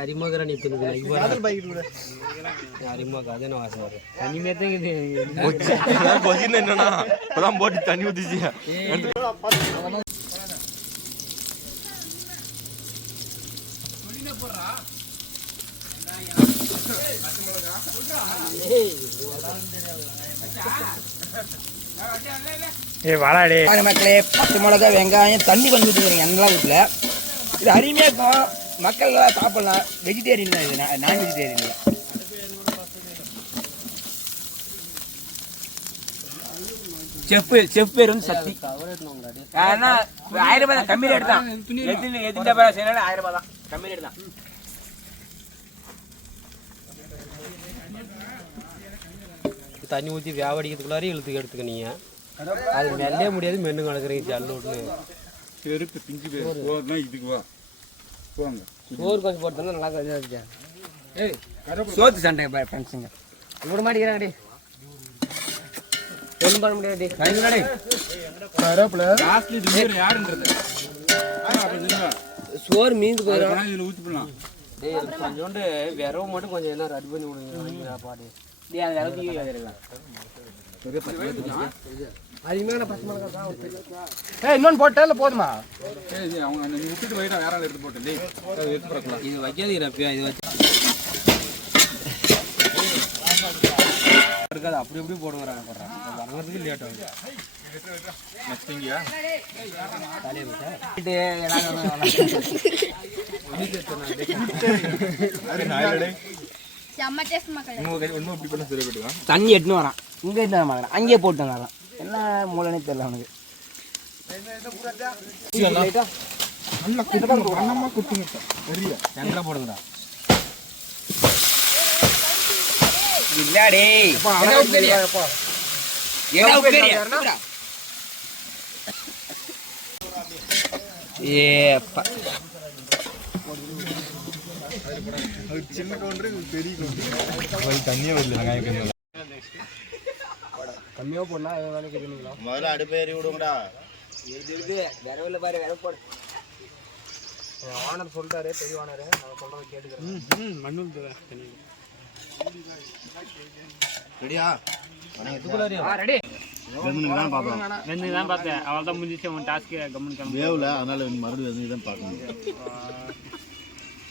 ಅರಿಮಗರ ನಿಂತು ಅರಿಮಗ ಅದೇನೋ ಆಸೆ ಅವ್ರೆ ತನಿ ಮೇತಂಗಿದೆ போட்டு தண்ணி ஊத்திச்சியா மக்களே பச்சை மிளகா வெங்காயம் தண்ணி பண்ணி ஊற்றுக்கிறீங்க எல்லாம் வீட்டில் இது அருமையாக இருக்கும் மக்கள் எல்லாம் சாப்பிடலாம் வெஜிடேரியன் தான் இது நான் வெஜிடேரியன் இல்லை செஃப் பேர் வந்து சக்தி 1000 ரூபாய் தான் கம்மி ரேட் தான் எத்தனை ரூபாய் செய்யணும் 1000 ரூபாய் தான் கம்மி ரேட் தான் தண்ணி ஊற்றி வியாபாரிக்கிறதுக்குள்ளாரே இழுத்துக்கு எடுத்துக்க நீங்கள் அது மெல்லே முடியாது மென்னு கிடக்குறீங்க ஜல்லோட்னு செருக்கு பிஞ்சு போனா இதுக்கு வா போங்க சோறு கொஞ்சம் போட்டு நல்லா கழிச்சா இருக்கேன் ஏய் சோத்து சண்டை ஃப்ரெண்ட்ஸுங்க விட மாட்டேங்கிறாங்கடி ஒன்றும் பண்ண முடியாது கழிங்கடாடி கரப்பில் லாஸ்ட்லி டிலிவரி யாருன்றது சோறு மீந்து போயிடும் இதில் ஊற்றி போடலாம் டேய் கொஞ்சோண்டு விரவு மட்டும் கொஞ்சம் என்ன ரெடி பண்ணி விடுங்க பாடு டேய் அது விரவு இருக்கலாம் அதிகமான பச்சை மிளகா தான் இன்னொன்று போட்டால போதுமா அவங்க நீ விட்டுட்டு போயிட்டா வேற ஆள் எடுத்து போட்டு டேய் எடுத்து போடலாம் இது வைக்காதீங்க ரப்பியா இது வச்சு இருக்காது அப்படி எப்படி போடுவாங்க போடுறாங்க வணங்குறதுக்கு லேட் ஆகுது நெக்ஸ்ட்ங்கயா தலைய விட்டா அரே நாயடே செம்ம டேஸ்ட் மக்களே இன்னும் இப்படி பண்ண சரி போட்டுங்க தண்ணி எட்டுன்னு வரான் இங்கே எடுத்து வர மாட்டேன் அங்கேயே போட்டு வரான் என்ன மூலனே தெரியல அவனுக்கு அண்ணம்மா குத்துங்க சரியா சென்டரா போடுங்கடா இல்லாடே சின்ன கவுண்டர் பெரிய கவுண்டர் தண்ணியே வரல வெங்காயம் கம்மியாக போடலாம் வேலைக்கு இருக்குங்களா முதல்ல அடுப்பு ஏறி விடுங்கடா இருக்கு விரவில் பாரு விரவு போடு ஓனர் சொல்லிட்டாரு பெரிய ஓனரு நான் சொல்கிறத கேட்டுக்கிறேன் மண்ணு தண்ணி ரெடியா ரெடி தான் பார்த்தேன் அவள் தான் முடிச்சு உன் டாஸ்க்கு கம்முன்னு வேவ்ல அதனால மறுபடியும் தான் பார்க்கணும்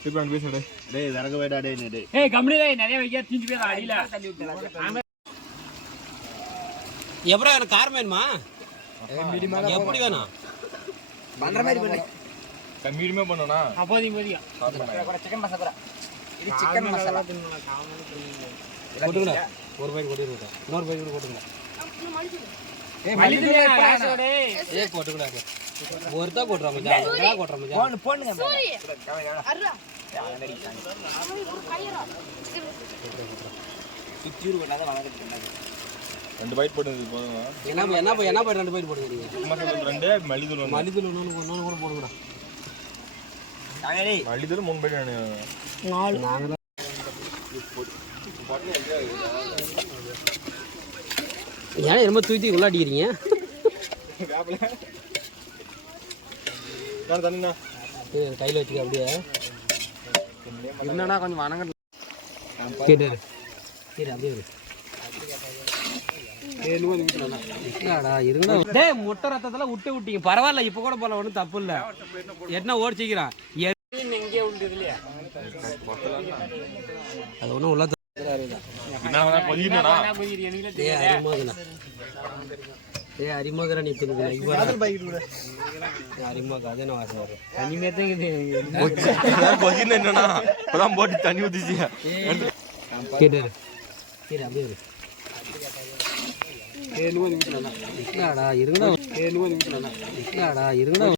இப்போ அங்கே பேசுடே டேய் விறகு வைடா டேய் டேய் ஏய் கம்முனு நிறைய வைக்க தீஞ்சு போய் அடியில எப்பரா எனக்கு காரம் வேணுமா எப்படி வேணும் பண்ற மாதிரி பண்ணு மீடியமா பண்ணனா போதிங்க சிக்கன் மசாலா இது சிக்கன் மசாலா போட்டுங்களா ஒரு பைக் போட்டு இன்னொரு பைக் போட்டுங்களா போட்டுக்கூடாது ஒருத்தா போட்டுறோம் போட்டுறோம் போடுங்க சுத்தி கொண்டாத வளர்ந்துட்டு ரெண்டு பைட் போடுங்க போதுமா என்ன பைட் ரெண்டு பைட் போடுங்க மசாலா ரெண்டு மல்லிதூள் இன்னொன்று கூட போடுங்கடா மல்லிதூள் 3 பைட் நாங்கள் ஏன்னா ரொம்ப தூக்கி உள்ளாட்டிக்கிறீங்க கையில் வச்சுக்க அப்படியே என்னடா கொஞ்சம் வணங்க கேட்டு சரி அப்படியே முட்டை ரத்தத்துல விட்டீங்க பரவாயில்ல இப்ப கூட போல ஒன்றும் தப்பு இல்லை என்ன ஓடிச்சிக்கிறான் அது ஒன்றும் உள்ள அரிமகர நிற்குது அரிமக அதேனோ ஆசை வரும் தண்ணி மேத்தங்குது போட்டு தண்ணி ஊத்திச்சியா கேட்டு சரி அப்படியே இருங்கடா இருங்கடா